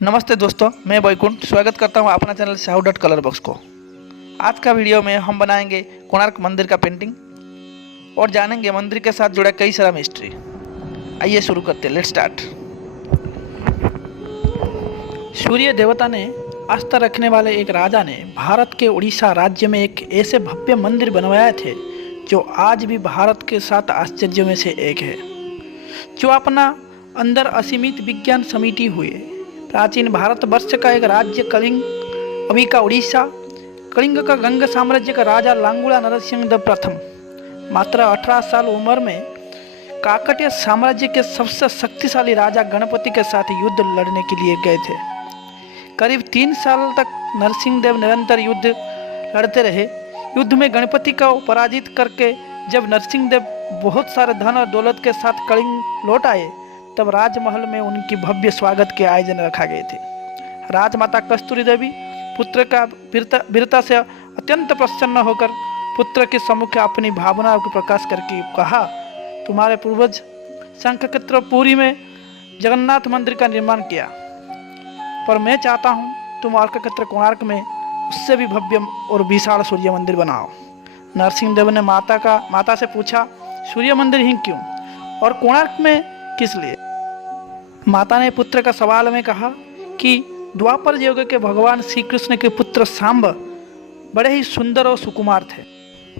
नमस्ते दोस्तों, मैं वैकुंठ स्वागत करता हूं अपना channel Sahu dot colour box को। आज का वीडियो में हम बनाएंगे कोणार्क मंदिर का पेंटिंग और जानेंगे मंदिर के साथ जुड़ा कई सारा मिस्ट्री। आइए शुरू करते हैं, लेट्स स्टार्ट। सूर्य देवता ने आस्था रखने वाले एक राजा ने भारत के उड़ीसा राज्य में एक ऐसे भव्य मंदिर बनवाए थे जो आज भी भारत के 7 आश्चर्यों में से एक है, जो अपना अंदर असीमित विज्ञान समिति हुए। प्राचीन भारतवर्ष का एक राज्य कलिंग, अभी का उड़ीसा, कलिंग का गंग साम्राज्य का राजा लांगुड़ा नरसिंह देव प्रथम मात्र 18 साल उम्र में काकतीय साम्राज्य के सबसे शक्तिशाली राजा गणपति के साथ युद्ध लड़ने के लिए गए थे। करीब 3 साल तक नरसिंह देव निरंतर युद्ध लड़ते रहे। युद्ध में गणपति को पराजित करके जब नरसिंह देव बहुत सारे धन और दौलत के साथ कलिंग लौट आए, तब राजमहल में उनकी भव्य स्वागत के आयोजन रखा गए थे। राजमाता कस्तूरी देवी पुत्र का वीरता से अत्यंत प्रसन्न होकर पुत्र के सम्मुख अपनी भावनाओं को प्रकाश करके कहा, तुम्हारे पूर्वज शंखचक्रपुरी में जगन्नाथ मंदिर का निर्माण किया, पर मैं चाहता हूँ तुम अर्कक्षेत्र कोणार्क में उससे भी भव्य और विशाल सूर्य मंदिर बनाओ। नरसिंह देव ने माता से पूछा, सूर्य मंदिर ही क्यों और कोणार्क में किस लिए? माता ने पुत्र का सवाल में कहा कि द्वापर युग के भगवान श्री कृष्ण के पुत्र सांब बड़े ही सुंदर और सुकुमार थे।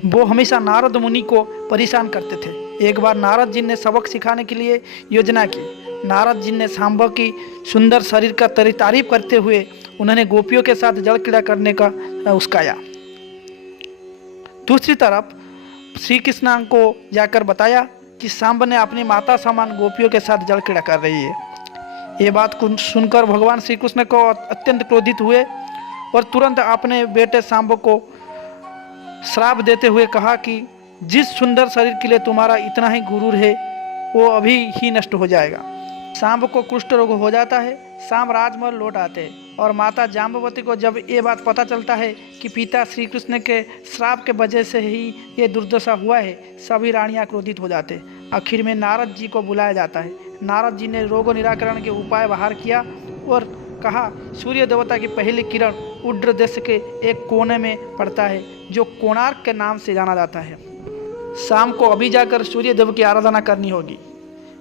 वो हमेशा नारद मुनि को परेशान करते थे। एक बार नारद जी ने सबक सिखाने के लिए योजना की। नारद जी ने सांब की सुंदर शरीर का तारीफ करते हुए उन्होंने गोपियों के साथ जल क्रीड़ा करने का उस्काया। दूसरी तरफ श्री कृष्ण को जाकर बताया कि सांब ने अपनी माता समान गोपियों के साथ जल क्रीड़ा कर रही है। ये बात सुनकर भगवान श्री कृष्ण को अत्यंत क्रोधित हुए और तुरंत अपने बेटे सांब को श्राप देते हुए कहा कि जिस सुंदर शरीर के लिए तुम्हारा इतना ही गुरूर है वो अभी ही नष्ट हो जाएगा। सांब को कुष्ठ रोग हो जाता है। सांब राजमहल लौट आते हैं और माता जाम्बवती को जब ये बात पता चलता है कि पिता श्री कृष्ण के श्राप के वजह से ही ये दुर्दशा हुआ है, सभी रानियां क्रोधित हो जाते। आखिर में नारद जी को बुलाया जाता है। नारद जी ने रोग निराकरण के उपाय बाहर किया और कहा, सूर्य देवता की पहली किरण उड्र देश के एक कोने में पड़ता है जो कोणार्क के नाम से जाना जाता है। शाम को अभी जाकर सूर्य देव की आराधना करनी होगी,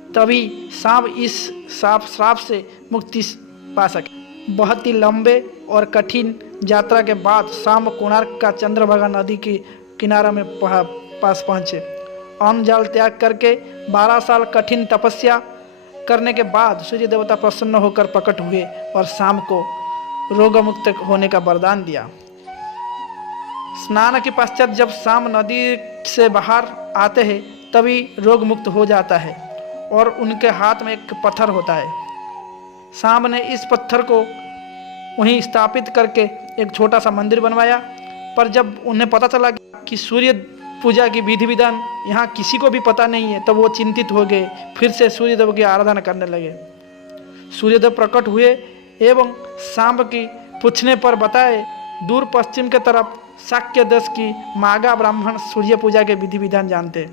तभी सांब इस श्राप से मुक्ति पा सके। बहुत ही लंबे और कठिन यात्रा के बाद शाम कोणार्क का चंद्रभागा नदी के किनारा में पास पहुँचे। अन्न जल त्याग करके 12 साल कठिन तपस्या करने के बाद सूर्य देवता प्रसन्न होकर प्रकट हुए और शाम को रोग मुक्त होने का वरदान दिया। स्नान के पश्चात जब शाम नदी से बाहर आते हैं तभी रोग मुक्त हो जाता है और उनके हाथ में एक पत्थर होता है। शाम ने इस पत्थर को वहीं स्थापित करके एक छोटा सा मंदिर बनवाया, पर जब उन्हें पता चला कि सूर्य पूजा की विधि विधान यहाँ किसी को भी पता नहीं है, तब वो चिंतित हो गए। फिर से सूर्यदेव की आराधना करने लगे। सूर्यदेव प्रकट हुए एवं शाम की पूछने पर बताए, दूर पश्चिम के तरफ शाक्य देश की मागा ब्राह्मण सूर्य पूजा के विधि विधान जानते।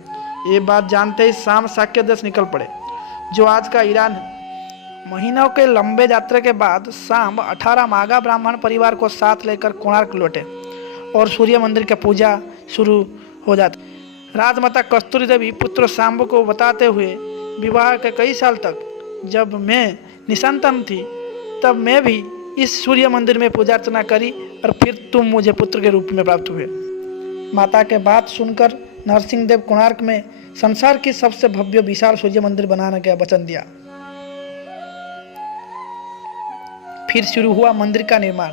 ये बात जानते ही शाम शाक्य देश निकल पड़े, जो आज का ईरान है। महीनों के लंबे यात्रा के बाद शाम 18 मागा ब्राह्मण परिवार को साथ लेकर कोणार्क लौटे और सूर्य मंदिर की पूजा शुरू हो जाती। राजमाता कस्तूरी देवी पुत्र सांब को बताते हुए, विवाह के कई साल तक जब मैं निसंतान थी तब मैं भी इस सूर्य मंदिर में पूजा अर्चना करी और फिर तुम मुझे पुत्र के रूप में प्राप्त हुए। माता के बात सुनकर नरसिंह देव कोणार्क में संसार की सबसे भव्य विशाल सूर्य मंदिर बनाने का वचन दिया। फिर शुरू हुआ मंदिर का निर्माण।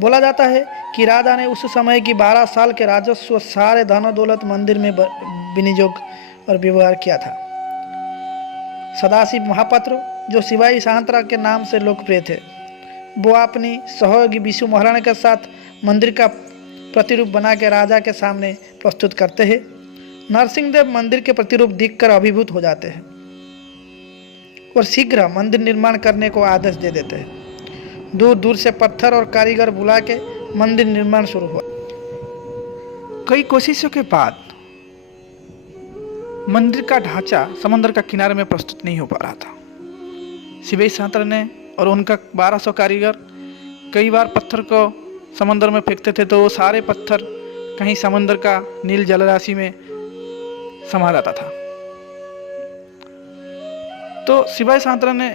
बोला जाता है कि राजा ने उस समय की 12 साल के राजस्व सारे धन दौलत मंदिर में विनियोग और व्यवहार किया था। सदाशिव महापात्र, जो शिवाई साहंतरा के नाम से लोकप्रिय थे, वो अपनी सहयोगी विशु महाराणा के साथ मंदिर का प्रतिरूप बना के राजा के सामने प्रस्तुत करते हैं। नरसिंह देव मंदिर के प्रतिरूप देखकर अभिभूत हो जाते हैं और शीघ्र मंदिर निर्माण करने को आदेश दे देते हैं। दूर दूर से पत्थर और कारीगर बुला के मंदिर निर्माण शुरू हुआ। कई कोशिशों के बाद मंदिर का ढांचा समंदर का किनारे में प्रस्तुत नहीं हो पा रहा था। शिवाई साहंतरा ने और उनका 1200 कारीगर कई बार पत्थर को समंदर में फेंकते थे तो वो सारे पत्थर कहीं समंदर का नील जलराशि में समा जाता था। तो सिपाही सांतरा ने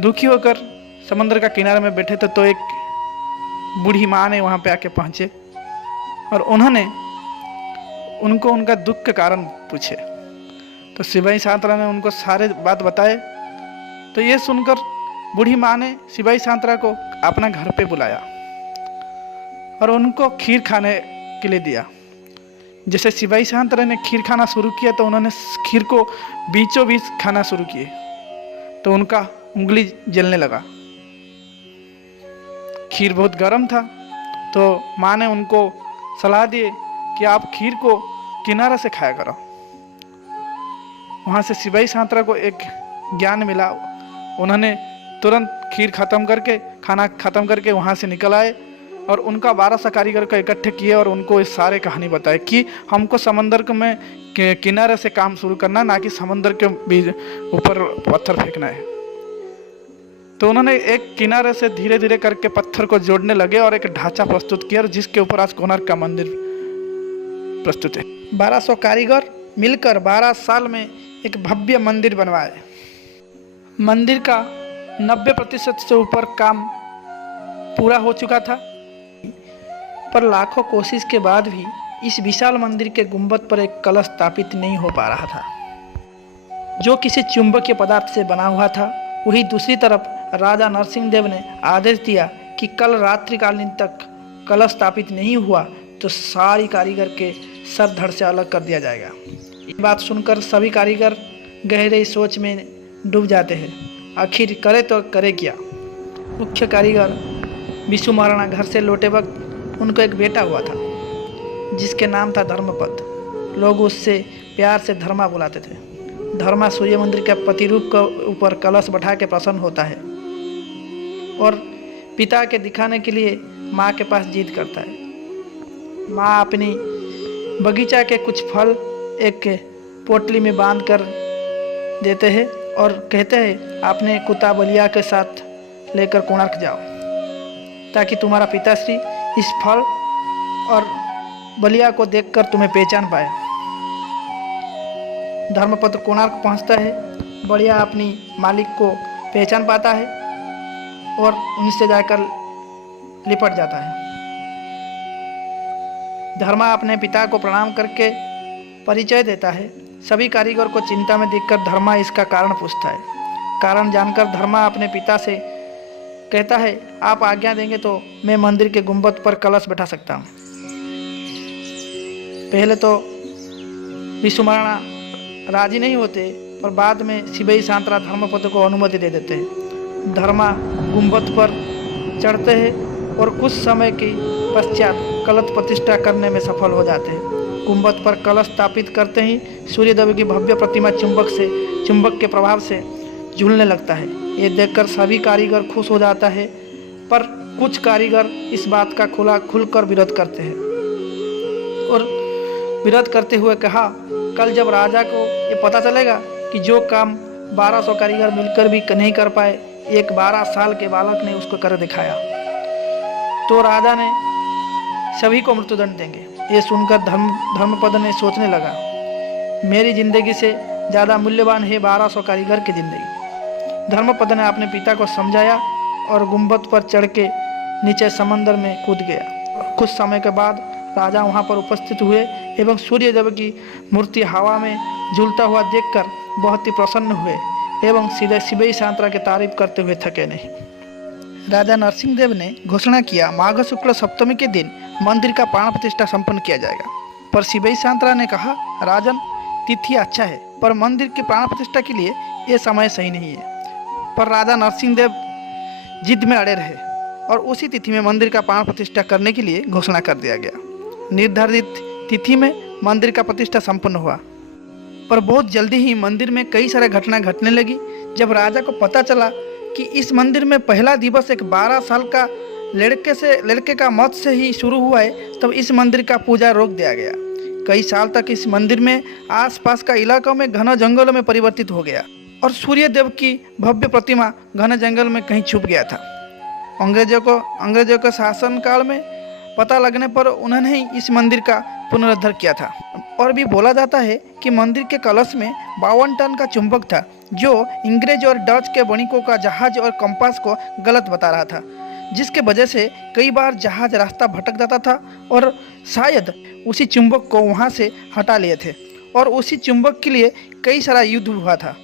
दुखी होकर समंदर का किनारे में बैठे थे तो एक बूढ़ी माँ ने वहाँ पे आके पहुँचे और उन्होंने उनको उनका दुख के कारण पूछे। तो सिपाही सांतरा ने उनको सारे बात बताए। तो ये सुनकर बूढ़ी माँ ने सिपाही सांतरा को अपना घर पे बुलाया और उनको खीर खाने के लिए दिया। जैसे सिपाही सांतरा ने खीर खाना शुरू किया तो उन्होंने खीर को बीचों बीच खाना शुरू किए तो उनका उंगली जलने लगा। खीर बहुत गर्म था तो माँ ने उनको सलाह दी कि आप खीर को किनारे से खाया करो। वहाँ से सिपाही सांतरा को एक ज्ञान मिला। उन्होंने तुरंत खीर खत्म करके खाना खत्म करके वहाँ से निकल आए और उनका 1200 कारीगर को इकट्ठे किए और उनको इस सारे कहानी बताए कि हमको समंदर में किनारे से काम शुरू करना, ना कि समंदर के बीच ऊपर पत्थर फेंकना है। तो उन्होंने एक किनारे से धीरे धीरे करके पत्थर को जोड़ने लगे और एक ढांचा प्रस्तुत किया जिसके ऊपर आज कोणार्क का मंदिर प्रस्तुत है। 1200 कारीगर मिलकर 12 साल में एक भव्य मंदिर बनवाए। मंदिर का 90% से ऊपर काम पूरा हो चुका था, पर लाखों कोशिश के बाद भी इस विशाल मंदिर के गुंबद पर एक कलश स्थापित नहीं हो पा रहा था, जो किसी चुंबकीय पदार्थ से बना हुआ था। वही दूसरी तरफ राजा नरसिंह देव ने आदेश दिया कि कल रात्रिकालीन तक कलश स्थापित नहीं हुआ तो सारी कारीगर के सर धड़ से अलग कर दिया जाएगा। ये बात सुनकर सभी कारीगर गहरे सोच में डूब जाते हैं। आखिर करे तो करे क्या। मुख्य कारीगर विशु महाराणा घर से लौटे वक्त उनको एक बेटा हुआ था जिसके नाम था धर्मपद। लोग उससे प्यार से धर्मा बुलाते थे। धर्मा सूर्य मंदिर के प्रतिरूप के ऊपर कलश बैठा के प्रसन्न होता है और पिता के दिखाने के लिए माँ के पास जिद करता है। माँ अपनी बगीचा के कुछ फल एक पोटली में बांध कर देते हैं और कहते हैं आपने कुत्ता बलिया के साथ लेकर कोणार्क जाओ ताकि तुम्हारा पिताश्री इस फल और बलिया को देखकर तुम्हें पहचान पाए। धर्मपद कोणार्क पहुंचता है। बलिया अपनी मालिक को पहचान पाता है और उनसे जाकर लिपट जाता है। धर्मा अपने पिता को प्रणाम करके परिचय देता है। सभी कारीगर को चिंता में देखकर धर्मा इसका कारण पूछता है। कारण जानकर धर्मा अपने पिता से कहता है आप आज्ञा देंगे तो मैं मंदिर के गुंबद पर कलश बैठा सकता हूँ। पहले तो विशु महाराणा राजी नहीं होते पर बाद में सिपाही सांतरा धर्मपद को अनुमति दे देते हैं। धर्मा गुंबद पर चढ़ते हैं और कुछ समय के पश्चात कलश प्रतिष्ठा करने में सफल हो जाते हैं। गुंबद पर कलश स्थापित करते ही सूर्यदेव की भव्य प्रतिमा चुंबक के प्रभाव से झूलने लगता है। ये देखकर सभी कारीगर खुश हो जाता है, पर कुछ कारीगर इस बात का खुलकर विरोध करते हैं और विरोध करते हुए कहा कल जब राजा को ये पता चलेगा कि जो काम 1200 कारीगर मिलकर भी नहीं कर पाए एक 12 साल के बालक ने उसको कर दिखाया तो राजा ने सभी को मृत्युदंड देंगे। ये सुनकर धर्मपद ने सोचने लगा मेरी जिंदगी से ज़्यादा मूल्यवान है 1200 कारीगर की जिंदगी। धर्मपद ने अपने पिता को समझाया और गुंबद पर चढ़ के नीचे समंदर में कूद गया। कुछ समय के बाद राजा वहां पर उपस्थित हुए एवं सूर्यदेव की मूर्ति हवा में झूलता हुआ देखकर बहुत ही प्रसन्न हुए एवं सीधे सिपाही सांतरा की तारीफ करते हुए थके नहीं। राजा नरसिंह देव ने घोषणा किया माघ शुक्ल सप्तमी के दिन मंदिर का प्राण प्रतिष्ठा संपन्न किया जाएगा। पर सिपाही सांतरा ने कहा राजन तिथि अच्छा है पर मंदिर की प्राण प्रतिष्ठा के लिए ये समय सही नहीं है। पर राजा नरसिंह देव जिद में अड़े रहे और उसी तिथि में मंदिर का प्राण प्रतिष्ठा करने के लिए घोषणा कर दिया गया। निर्धारित तिथि में मंदिर का प्रतिष्ठा संपन्न हुआ, पर बहुत जल्दी ही मंदिर में कई सारे घटना घटने लगी। जब राजा को पता चला कि इस मंदिर में पहला दिवस एक 12 साल का लड़के का मौत से ही शुरू हुआ है, तब इस मंदिर का पूजा रोक दिया गया। कई साल तक इस मंदिर में आसपास का इलाकों में घना जंगलों में परिवर्तित हो गया और सूर्य देव की भव्य प्रतिमा घने जंगल में कहीं छुप गया था। अंग्रेजों के शासनकाल में पता लगने पर उन्होंने ही इस मंदिर का पुनरुद्धार किया था। और भी बोला जाता है कि मंदिर के कलश में 52 टन का चुंबक था, जो अंग्रेज और डच के वणिकों का जहाज और कंपास को गलत बता रहा था, जिसके वजह से कई बार जहाज रास्ता भटक जाता था और शायद उसी चुंबक को वहाँ से हटा लिए थे और उसी चुंबक के लिए कई सारा युद्ध हुआ था।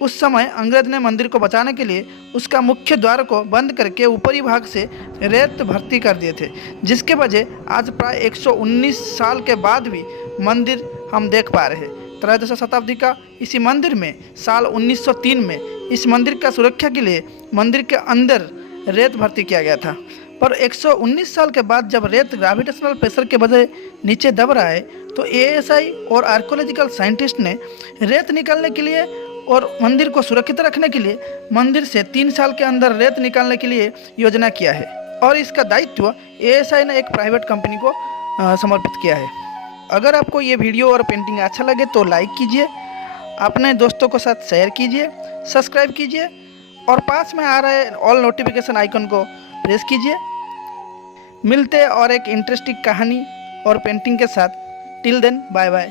उस समय अंग्रेज ने मंदिर को बचाने के लिए उसका मुख्य द्वार को बंद करके ऊपरी भाग से रेत भर्ती कर दिए थे, जिसके वजह आज प्राय 119 साल के बाद भी मंदिर हम देख पा रहे हैं। त्रयोदश शताब्दी का इसी मंदिर में साल 1903 में इस मंदिर का सुरक्षा के लिए मंदिर के अंदर रेत भर्ती किया गया था। पर 119 साल के बाद जब रेत ग्रेविटेशनल प्रेशर के वजह नीचे दब रहा है, तो एएसआई और आर्कोलॉजिकल साइंटिस्ट ने रेत निकालने के लिए और मंदिर को सुरक्षित रखने के लिए मंदिर से 3 साल के अंदर रेत निकालने के लिए योजना किया है और इसका दायित्व एएसआई ने एक प्राइवेट कंपनी को समर्पित किया है। अगर आपको ये वीडियो और पेंटिंग अच्छा लगे तो लाइक कीजिए, अपने दोस्तों के साथ शेयर कीजिए, सब्सक्राइब कीजिए और पास में आ रहे ऑल नोटिफिकेशन आइकन को प्रेस कीजिए। मिलते और एक इंटरेस्टिंग कहानी और पेंटिंग के साथ। Till then bye bye.